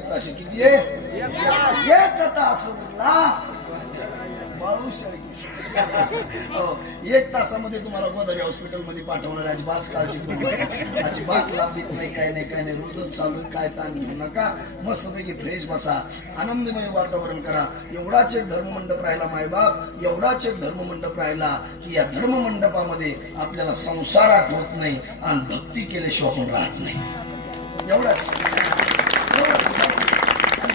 अशी किती आहे एक तास उरला एक तासामध्ये तुम्हाला गोदाडी हॉस्पिटल मध्ये पाठवणार. अजिबात काळजी करू नका, अजिबात लांबीत नाही, काय नाही रोजच चालू काय ताण घेऊ नका. मस्तपैकी फ्रेश बसा, आनंदमय वातावरण करा. एवढाच एक धर्ममंडप राहिला मायबाप, एवढाच एक धर्ममंडप राहिला की या धर्ममंडपामध्ये आपल्याला संसार आठवत नाही आणि भक्ती केल्याशिवाय आपण राहत नाही. एवढाच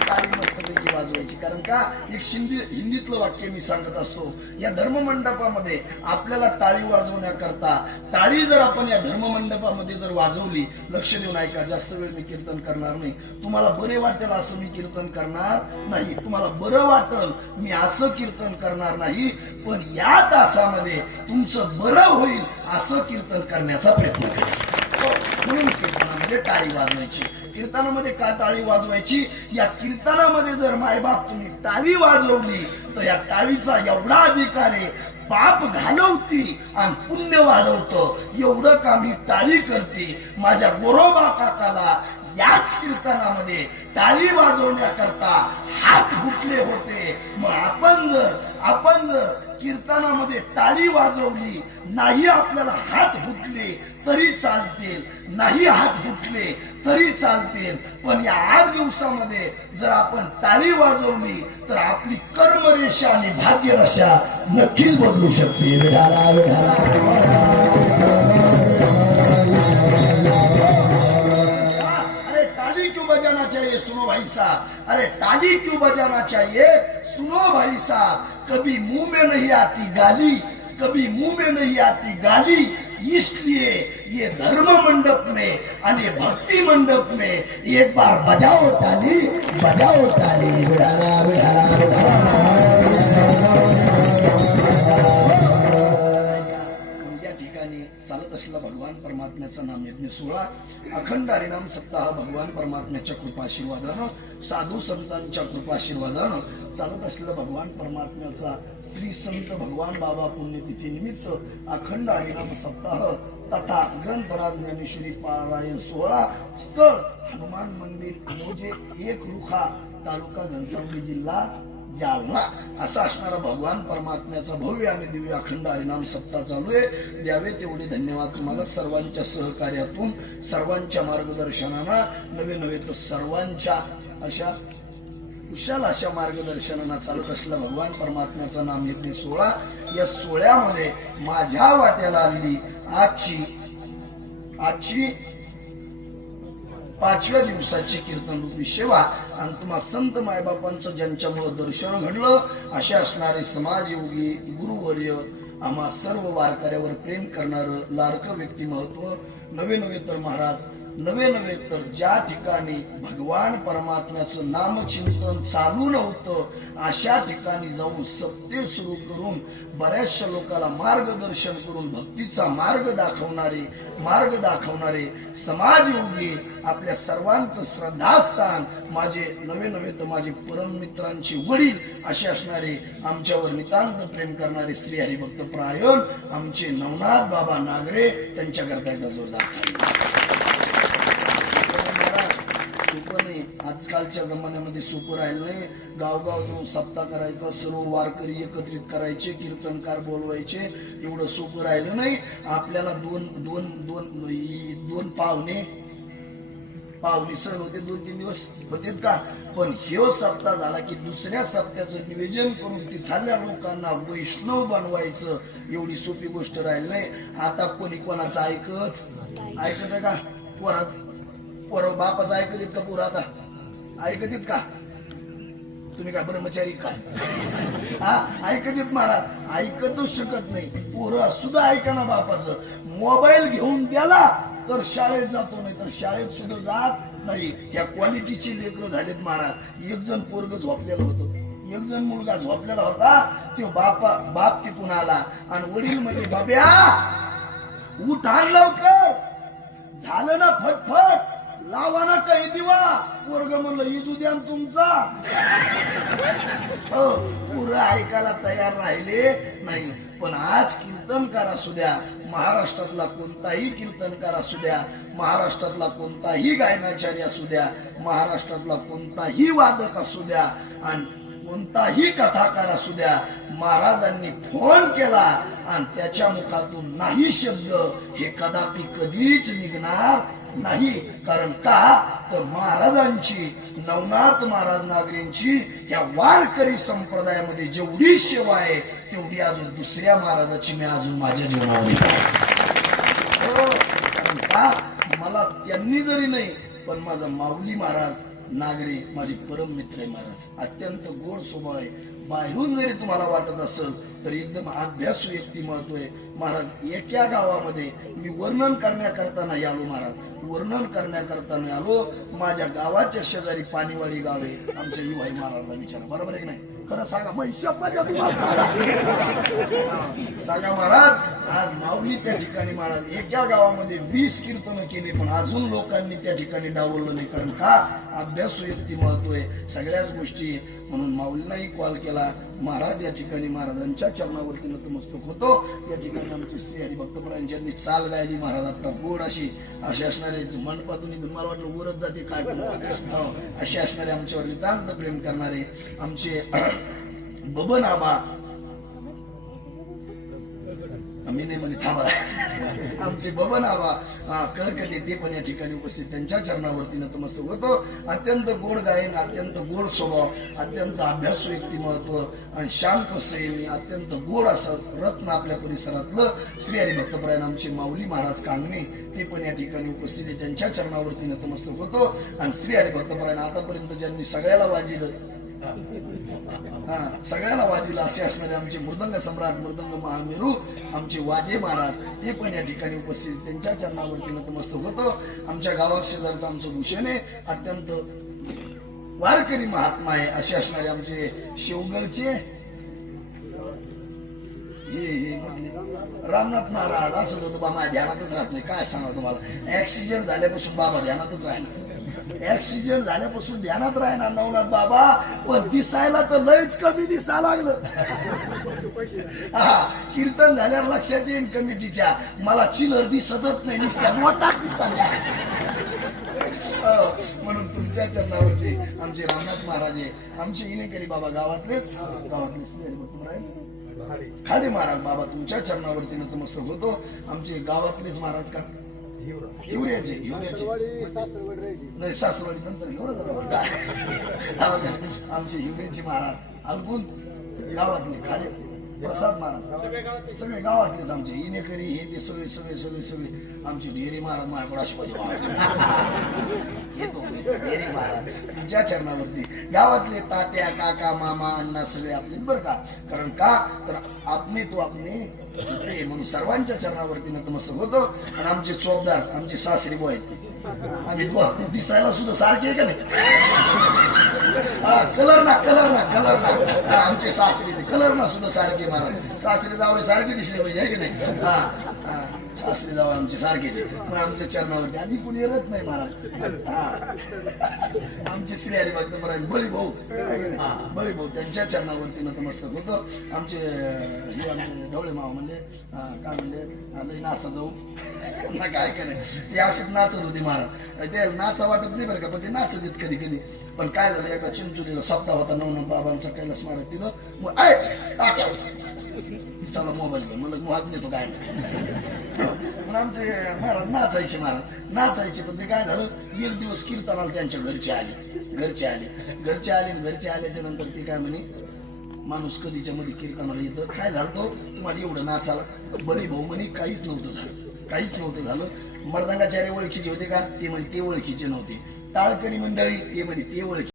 टाळी मस्तपैकी वाजवायची. कारण का एक हिंदीतलं वाक्य मी सांगत असतो, या धर्ममंडपामध्ये आपल्याला टाळी वाजवण्याकरता, टाळी जर आपण या धर्ममंडपामध्ये जर वाजवली, लक्ष देऊन ऐका, जास्त वेळ मी कीर्तन करणार नाही. तुम्हाला बरे वाटेल असं मी कीर्तन करणार नाही, तुम्हाला बरं वाटेल मी असं कीर्तन करणार नाही, पण या तासामध्ये तुमचं बरं होईल असं कीर्तन करण्याचा प्रयत्न करा. म्हणून कीर्तनामध्ये टाळी वाजवायची. कीर्तनामध्ये का टाळी वाजवायची? या कीर्तनामध्ये जर मायबाप तुम्ही टाळी वाजवली तर या टाळीचा एवढा अधिकार आहे, पाप घालवती आणि पुण्य वाढवतं. एवढं काम ही टाळी करते. माझ्या गोरोबा काकाला याच कीर्तनामध्ये टाळी वाजवण्याकरता हात फुटले होते. मग आपण जर कीर्तनामध्ये टाळी वाजवली, नाही आपल्याला हात फुटले तरी चालतील, नाही हात फुटले तरी चालतील, पण या 8 दिवसामध्ये जर आपण टाळी वाजवली तर आपली कर्मरेषा आणि भाग्यरेषा नक्कीच बदलू शकते. अरे टाली क्यों बजाना चाहिए सुनो भाई साहब, अरे टाली क्यों बजाना चाहिए सुनो भाई साहब. कभी मुंह में नहीं आती गाली, कभी मुंह में नहीं आती गाली, इसलिए ये धर्म मंडप में आणि भक्ति मंडप में एक बार बजाओ ताली, बजाओ ताली. बिडाला बिडाला या ठिकाणी चालत असलेला भगवान परमात्म्याचं नाम यज्ञ सोहळा, अखंड हरिनाम सप्ताह भगवान परमात्म्याच्या कृपाशीर्वादानं, साधू संतांच्या कृपाशीर्वादानं चालत असलेला भगवान परमात्म्याचा श्री संत भगवान बाबा पुण्यतिथी निमित्त अखंड हरिनाम सप्ताह तथा ग्रंथराज ज्ञानेश्वरी पारायण सोहळा, स्थळ हनुमान मंदिर अनोजे, एक रुखा, तालुका घनसावंगी, जिल्हा जालना, असा असणारा भगवान परमात्म्याचा भव्य आणि दिव्य अखंड हरिनाम सप्ताह चालू आहे. द्यावे तेवढे धन्यवाद तुम्हाला सर्वांच्या सहकार्यातून, सर्वांच्या मार्गदर्शनानं, नवे तर सर्वांच्या अशा कुशल अशा मार्गदर्शनानं चालत असलेला भगवान परमात्म्याचा नाम यज्ञ सोहळा. या सोहळ्यामध्ये माझ्या वाट्याला आलेली आजची 5व्या दिवसाची कीर्तन रूपी सेवा आणि तुम्हा संत मायबापांचं ज्यांच्यामुळे दर्शन घडलं असे असणारे समाजयोगी गुरुवर्य, आम्हा सर्व वारकऱ्यावर प्रेम करणारं लाडकं व्यक्तिमत्व, नवे तर महाराज, नवे तर ज्या ठिकाणी भगवान परमात्म्याचं नामचिंतन चालू नव्हतं अशा ठिकाणी जाऊन सत्य सुरू करून बऱ्याचशा लोकांना मार्गदर्शन करून भक्तीचा मार्ग दाखवणारे समाजयोगी, आपल्या सर्वांचं श्रद्धास्थान, माझे नवे तर माझे परममित्रांचे वडील असे असणारे, आमच्यावर नितांत प्रेम करणारे श्री हरिभक्त परायण आमचे नवनाथ बाबा नागरे, त्यांच्याकरता एकदा जोरदार. सोपं नाही, आजकालच्या जमान्यामध्ये सोपं राहिलं नाही. गावगाव जाऊन सप्ताह करायचा, सर्व वारकरी एकत्रित करायचे, कीर्तनकार बोलवायचे, एवढं सोपं राहिलं नाही. आपल्याला दोन पाहुणे सण होते, 2-3 दिवस होते का, पण ह्यो सप्ताह झाला की दुसऱ्या सप्त्याचं नियोजन करून तिथल्या लोकांना वैष्णव बनवायचं, एवढी सोपी गोष्ट राहिली नाही. आता कोणी कोणाचं ऐकत का? पोरं बापाचं ऐकत का? पोरं आता ऐकत का? तुम्ही काय ब्रह्मचारी काय? ऐकत महाराज? ऐकतच शकत नाही. पोरं सुद्धा ऐका ना बापाचं. मोबाईल घेऊन द्याला तर शाळेत जातो, नाही तर शाळेत सुद्धा जात नाही. या क्वालिटीची लेकरं झालेत महाराज. एक जण पोरग झोपलेलं होतं, एक जण मुलगा झोपलेला होता, तो बाप तिकून आला आणि वडील म्हणजे, बाब्या उठ आण लवकर, झालं ना फटफट, लावा ना काही दिवा. पोरग म्हणलं इजू द्या तुमचा. पुरं ऐकायला तयार राहिले नाही. पण आज कीर्तनकार असू द्या, महाराष्ट्रातला कोणताही कीर्तनकार असू द्या, महाराष्ट्रातला कोणताही गायनाचार्य असू द्या, महाराष्ट्रातला कोणताही वादक असू द्या आणि कोणताही कथाकार असू द्या, महाराजांनी फोन केला आणि त्याच्या मुखातून नाही शब्द हे कदापि कधीच निघणार नाही. कारण का तर महाराजांची, नवनाथ महाराज नागरेंची या वारकरी संप्रदायामध्ये जेवढी सेवा आहे तेवढी अजून दुसऱ्या महाराजाची मी अजून माझ्या जीवनामध्ये. कारण का मला त्यांनी जरी नाही पण माझा माऊली महाराज नागरे माझे परम मित्र आहे. महाराज अत्यंत गोड स्वभाव आहे. बाहेरून जरी तुम्हाला वाटत असेल तर एकदम अभ्यासू व्यक्तिमत्व आहे. महाराज एका गावामध्ये मी वर्णन करण्याकरता नाही आलो. महाराज वर्णन करण्याकरता नाही आलो. माझ्या गावाच्या शेजारी पाणीवाडी गाव आहे. आमच्या युवाई महाराजला विचारा, बरोबर आहे की नाही? खरं सांगा, सांगा महाराज. आज माऊली त्या ठिकाणी महाराज एका गावामध्ये 20 कीर्तन केले पण अजून लोकांनी त्या ठिकाणी डावललं नाही. कारण का अभ्यासू व्यक्तिमत्व आहे, सगळ्याच गोष्टी. म्हणून माऊलींनाही कॉल केला. महाराज या ठिकाणी महाराजांच्या चरणावरती नतमस्तक होतो. या ठिकाणी आमचे श्री हरिभक्तपरायण ज्यांनी चाल गायली महाराज आता गोड अशी असणारे मंडपातून इथून मला वाटलं वरच जाते काय असे असणारे आमच्यावर नितांत प्रेम करणारे आमचे बबन आबा, मी नाही म्हणे थांबा, आमचे बबन आबा कळकटे ते पण या ठिकाणी उपस्थित. त्यांच्या चरणावरती नतमस्तक होतो. अत्यंत गोड गायन, अत्यंत गोड स्वभाव, अत्यंत अभ्यासू व्यक्तिमत्व आणि शांत संयमी, अत्यंत गोड असं रत्न आपल्या परिसरातलं श्री हरिभक्तपरायण आमचे माऊली महाराज कांगणे ते पण या ठिकाणी उपस्थित आहे. त्यांच्या चरणावरती नतमस्तक होतो. आणि श्री हरिभक्तपरायण आतापर्यंत ज्यांनी सगळ्याला वाजिलं, सगळ्याला वाजीला असे असणारे आमचे मृदंग सम्राट, मृदंग महामेरू आमचे वाजे महाराज ते पण या ठिकाणी उपस्थित. त्यांच्या चरणावरती नतमस्तक होतो. आमच्या गावात शेजारचं आमचं भूषण आहे, अत्यंत वारकरी महात्मा आहे असे असणारे आमचे शेवगडचे हे रामनाथ महाराज. असं होतं बाबा ध्यानातच राहत नाही. काय सांगा तुम्हाला, ऍक्सिडेंट झाल्यापासून बाबा ध्यानातच राहिला. ऍक्सिडेंट झाल्यापासून ध्यानात राहणार नवनाथ बाबा, पण दिसायला तर लयच कमी दिसायला लागलं. कीर्तन झाल्यावर लक्षात येईल कमिटीच्या, मला चिलर दिसतच नाही, नुसत्या मोठा दिसतात. म्हणून तुमच्या चरणावरती आमचे रामनाथ महाराज आहे, आमचे इनेकरी बाबा गावातलेच खाडे महाराज बाबा तुमच्या चरणावरती नतमस्तक होतो. आमचे गावातलेच महाराज का हिवऱ्याचे नाही सासरवाडी नंतर आमचे हिवऱ्याचे महाराज अलगुण गावातले खाडे प्रसाद महाराज सगळे गावातलेच आमचे इनेकरी हे ते सगळे सगळे सगळे सगळे आमचे ढेरे महाराज माझ्याकडे येतो. ढेरे महाराज तुमच्या चरणावरती गावातले तात्या काका मामा अण्णा सगळे आपले बरं का. कारण का तर आपने तो आपने ते म्हणून सर्वांच्या चरणावरती नतमस्तक होतो. आणि आमचे चोपदार आमचे सासरी बॉय आम्ही दिसायला सुद्धा सारखे आहे का नाही, कलर ना कलर ना कलर ना आमचे सासरी कलर ना सुद्धा सारखे महाराज. सासरी जावं सारखे दिसले पाहिजे आहे की नाही. सासरी जावं आमचे सारखेचे पण आमच्या चरणावरती आधी कुणी येत नाही महाराज. आमचे श्री हरिभक्तपरायण बळी भाऊ बळी भाऊ त्यांच्या चरणावरती नतमस्तक होतो. आमचे हे आमचे ढवळे माव म्हणजे काय म्हणले नाचा जाऊ काय का नाही ते असेच नाचत होते महाराज. ते नाचा वाटत नाही बरं का, पण ते नाचत येत कधी कधी. पण काय झालं एकदा चिंचोलीला सप्ताह होता नवनाथ बाबांचा कैलास महाराज तिथं चला मोबाईल घेऊन मला मुहात नेतो काय. पण आमचे महाराज नाचायचे पण ते काय झालं एक दिवस कीर्तनाला त्यांच्या घरचे आल्याच्या नंतर ते काय म्हणे माणूस कधीच्या मध्ये कीर्तनाला येतं काय झालं तो तुम्हाला एवढं नाचाला. बळी भाऊ म्हणे काहीच नव्हतं झालं. मर्दांगाचार्य ओळखीचे होते का ते म्हणे ते ओळखीचे नव्हते. टाळकरी मंडळी ते म्हणे ते ओळखी